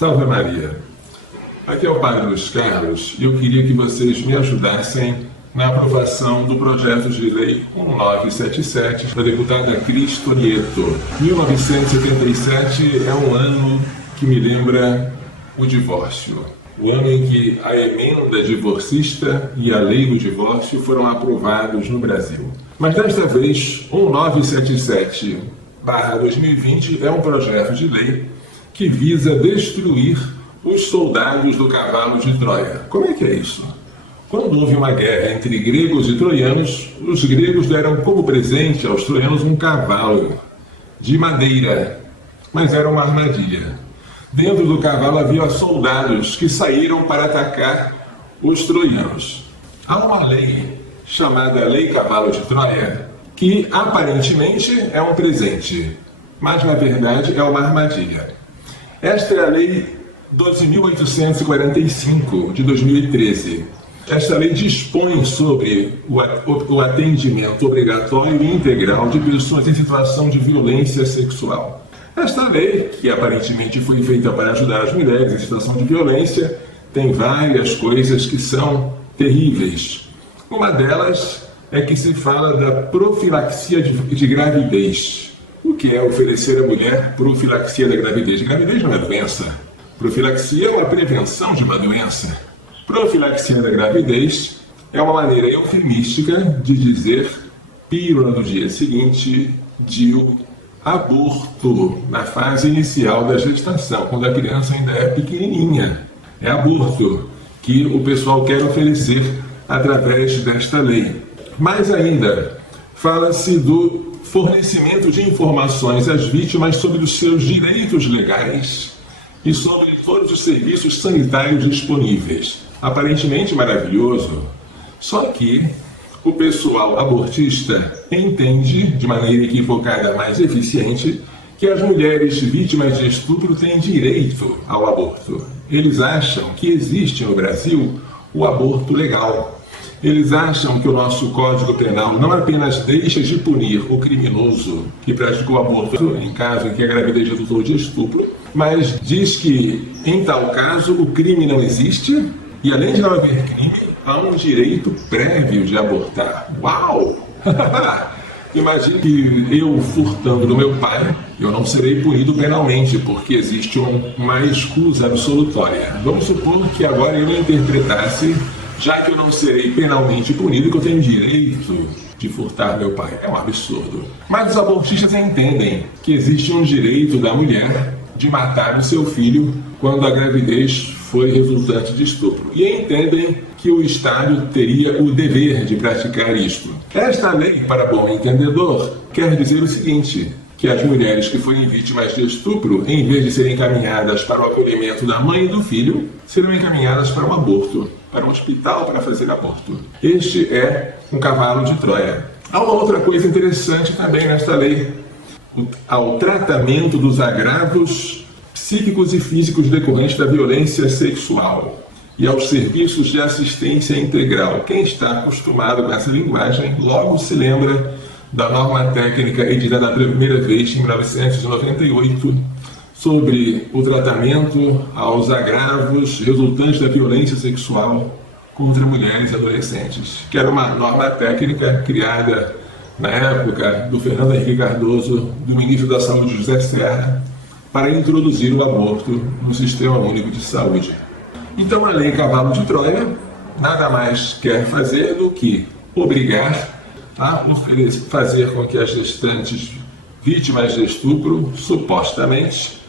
Salve Maria! Aqui é o Padre Luiz Carlos e eu queria que vocês me ajudassem na aprovação do projeto de lei 1977 da deputada Cristo Nieto. 1977 é um ano que me lembra o divórcio. O ano em que a emenda divorcista e a lei do divórcio foram aprovados no Brasil. Mas desta vez, 1977/2020 é um projeto de lei que visa destruir os soldados do cavalo de Troia. Como é que é isso? Quando houve uma guerra entre gregos e troianos, os gregos deram como presente aos troianos um cavalo de madeira, mas era uma armadilha. Dentro do cavalo havia soldados que saíram para atacar os troianos. Há uma lei chamada Lei Cavalo de Troia, que aparentemente é um presente, mas na verdade é uma armadilha. Esta é a Lei 12.845 de 2013. Esta lei dispõe sobre o atendimento obrigatório e integral de pessoas em situação de violência sexual. Esta lei, que aparentemente foi feita para ajudar as mulheres em situação de violência, tem várias coisas que são terríveis. Uma delas é que se fala da profilaxia de gravidez. O que é oferecer à mulher profilaxia da gravidez? Gravidez não é doença. Profilaxia é uma prevenção de uma doença. Profilaxia da gravidez é uma maneira eufemística de dizer pílula no dia seguinte de aborto na fase inicial da gestação, quando a criança ainda é pequenininha. É aborto que o pessoal quer oferecer através desta lei. Mais ainda, fala-se do fornecimento de informações às vítimas sobre os seus direitos legais e sobre todos os serviços sanitários disponíveis. Aparentemente maravilhoso, só que o pessoal abortista entende, de maneira equivocada, mais eficiente, que as mulheres vítimas de estupro têm direito ao aborto. Eles acham que existe no Brasil o aborto legal. Eles acham que o nosso Código Penal não apenas deixa de punir o criminoso que praticou aborto, em caso em que a gravidez resultou de estupro, mas diz que, em tal caso, o crime não existe e, além de não haver crime, há um direito prévio de abortar. Uau! Imagine que eu, furtando do meu pai, eu não serei punido penalmente, porque existe uma escusa absolutória. Vamos supor que agora eu interpretasse, já que eu não serei penalmente punido, que eu tenho direito de furtar meu pai. É um absurdo. Mas os abortistas entendem que existe um direito da mulher de matar o seu filho quando a gravidez foi resultante de estupro. E entendem que o Estado teria o dever de praticar isto. Esta lei, para bom entendedor, quer dizer o seguinte, que as mulheres que forem vítimas de estupro, em vez de serem encaminhadas para o acolhimento da mãe e do filho, serão encaminhadas para um aborto, para um hospital para fazer aborto. Este é um cavalo de Troia. Há uma outra coisa interessante também nesta lei, ao tratamento dos agravos psíquicos e físicos decorrentes da violência sexual e aos serviços de assistência integral. Quem está acostumado com essa linguagem logo se lembra da norma técnica editada a primeira vez em 1998 sobre o tratamento aos agravos resultantes da violência sexual contra mulheres e adolescentes, que era uma norma técnica criada na época do Fernando Henrique Cardoso, do ministro da Saúde José Serra, para introduzir o aborto no Sistema Único de Saúde. Então a Lei Cavalo de Troia nada mais quer fazer do que obrigar a fazer com que as gestantes vítimas de estupro, supostamente,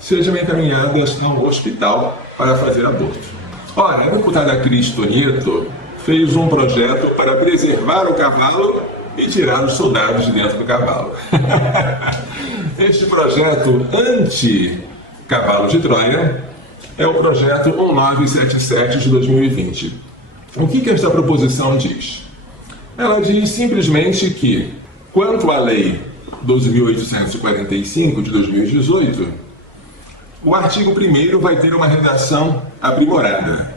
sejam encaminhadas a um hospital para fazer aborto. Ora, a deputada Cristo Nieto fez um projeto para preservar o cavalo e tirar os soldados de dentro do cavalo. Este projeto anti-cavalo de Troia é o projeto 1977 de 2020. O que esta proposição diz? Ela diz simplesmente que, quanto à Lei 12.845 de 2018, o artigo 1º vai ter uma redação aprimorada.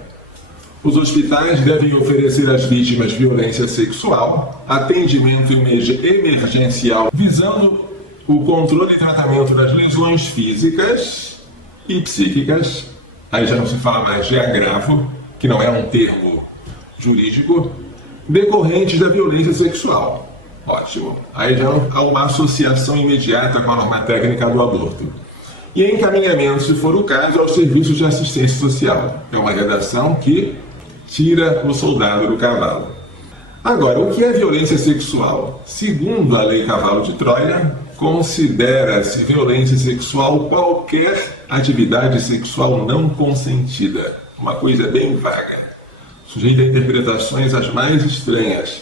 Os hospitais devem oferecer às vítimas de violência sexual atendimento emergencial visando o controle e tratamento das lesões físicas e psíquicas, aí já não se fala mais de agravo, que não é um termo jurídico, decorrentes da violência sexual. Ótimo. Aí já há uma associação imediata com a norma técnica do aborto. E encaminhamento, se for o caso, aos serviços de assistência social. É uma redação que tira o soldado do cavalo. Agora, o que é violência sexual? Segundo a Lei Cavalo de Troia, considera-se violência sexual qualquer atividade sexual não consentida. Uma coisa bem vaga, sujeita a interpretações as mais estranhas.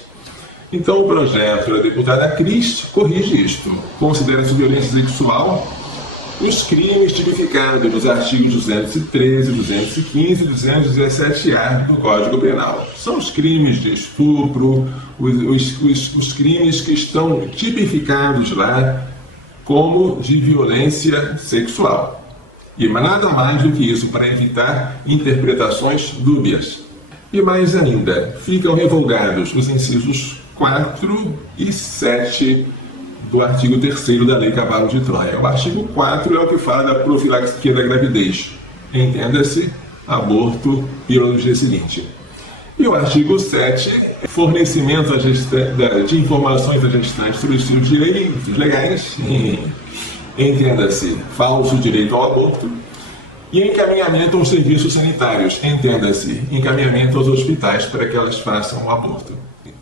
Então, o projeto da deputada Cris corrige isto. Considera-se violência sexual os crimes tipificados nos artigos 213, 215 e 217-A do Código Penal. São os crimes de estupro, os crimes que estão tipificados lá como de violência sexual. E nada mais do que isso para evitar interpretações dúbias. E mais ainda, ficam revogados os incisos 4 e 7 do artigo 3º da Lei Cavalo de Troia. O artigo 4 é o que fala da profilaxia da gravidez. Entenda-se, aborto pílula no dia seguinte. E o artigo 7, fornecimento de informações a gestantes sobre os seus direitos legais. Entenda-se, falso direito ao aborto. E encaminhamento aos serviços sanitários. Entenda-se, encaminhamento aos hospitais para que elas façam o aborto.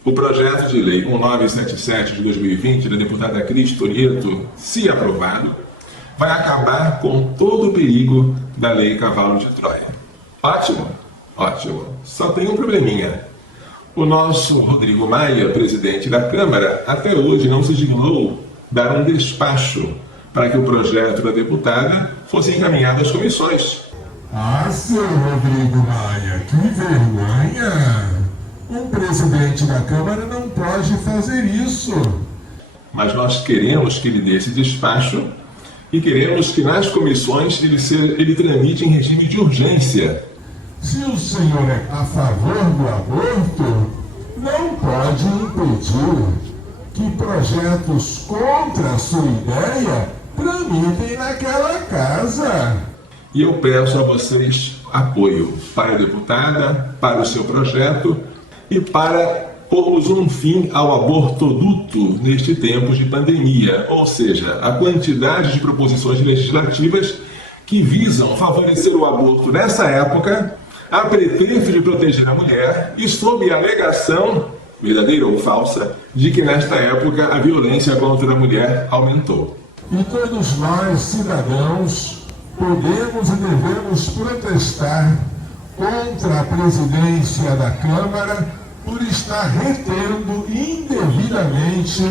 O projeto de lei 1977 de 2020 da deputada Cris Tonieto, se aprovado, vai acabar com todo o perigo da Lei Cavalo de Troia. Ótimo, ótimo. Só tem um probleminha. O nosso Rodrigo Maia, presidente da Câmara, até hoje não se dignou dar um despacho para que o projeto da deputada fosse encaminhado às comissões. Ah, seu Rodrigo Maia, que vergonha! Um presidente da Câmara não pode fazer isso. Mas nós queremos que ele dê esse despacho e queremos que nas comissões ele tramite em regime de urgência. Se o senhor é a favor do aborto, não pode impedir que projetos contra a sua ideia tramitem naquela casa. E eu peço a vocês apoio para a deputada, para o seu projeto e para pormos um fim ao abortoduto neste tempo de pandemia, ou seja, a quantidade de proposições legislativas que visam favorecer o aborto nessa época, a pretexto de proteger a mulher e sob a alegação, verdadeira ou falsa, de que nesta época a violência contra a mulher aumentou. E todos nós, cidadãos, podemos e devemos protestar contra a presidência da Câmara por estar retendo indevidamente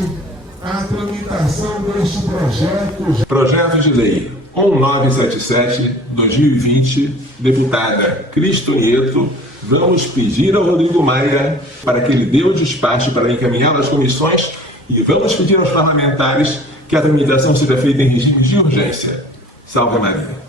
a tramitação deste projeto. Projeto de Lei 1977-2020, deputada Cris Tonieto, vamos pedir ao Rodrigo Maia para que ele dê o despacho para encaminhar às comissões e vamos pedir aos parlamentares que a tramitação seja feita em regime de urgência. Salve Maria!